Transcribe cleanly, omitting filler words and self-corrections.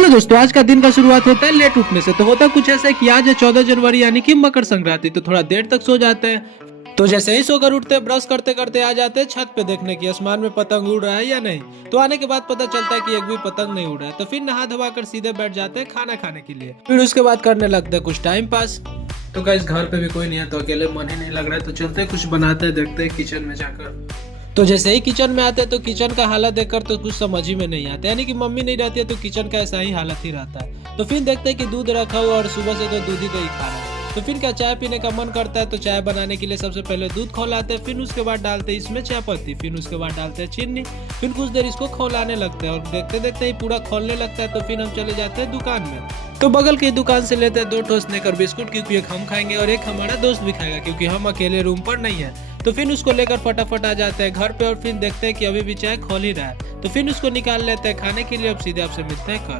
चलो दोस्तों, आज का दिन का शुरुआत होता है लेट उठने से। तो होता कुछ ऐसा है कि आज है 14 जनवरी यानी कि मकर संक्रांति, तो थोड़ा देर तक सो जाते हैं। तो जैसे ही सोकर उठते हैं, ब्रश करते करते आ जाते हैं छत पे देखने की आसमान में पतंग उड़ रहा है या नहीं। तो आने के बाद पता चलता है कि एक भी पतंग नहीं उड़ रहा है। तो फिर नहा धोवा कर सीधे बैठ जाते हैं खाना खाने के लिए। फिर उसके बाद करने लगते हैं कुछ टाइम पास। तो गाइस घर पे भी कोई नहीं है, तो अकेले मन ही नहीं लग रहा है, तो चलते हैं कुछ बनाते हैं, देखते हैं किचन में जाकर। तो जैसे ही किचन में आते हैं तो किचन का हालत देखकर तो कुछ समझ ही में नहीं आता, यानी कि मम्मी नहीं रहती है तो किचन का ऐसा ही हालत ही रहता है। तो फिर देखते हैं कि दूध रखा हुआ और सुबह से तो दूध ही दही खा रहा है। तो फिर क्या चाय पीने का मन करता है, तो चाय बनाने के लिए सबसे पहले दूध खौलाते हैं, फिर उसके बाद डालते हैं इसमें चाय पत्ती, फिर उसके बाद डालते हैं चीनी, फिर कुछ देर इसको खौलाने लगते हैं और देखते देखते ही पूरा खोलने लगता है। तो फिर हम चले जाते हैं दुकान में। तो बगल की दुकान से लेते हैं 2 ठो स्नेकर बिस्कुट, क्योंकि एक हम खाएंगे और एक हमारा दोस्त भी खाएगा, क्योंकि हम अकेले रूम पर नहीं है। तो फिर उसको लेकर फटाफट आ जाते हैं घर पे और फिर देखते हैं कि अभी भी चाय खोल ही रहा है। तो फिर उसको निकाल लेते हैं खाने के लिए। अब सीधे आपसे मिलते हैं कल।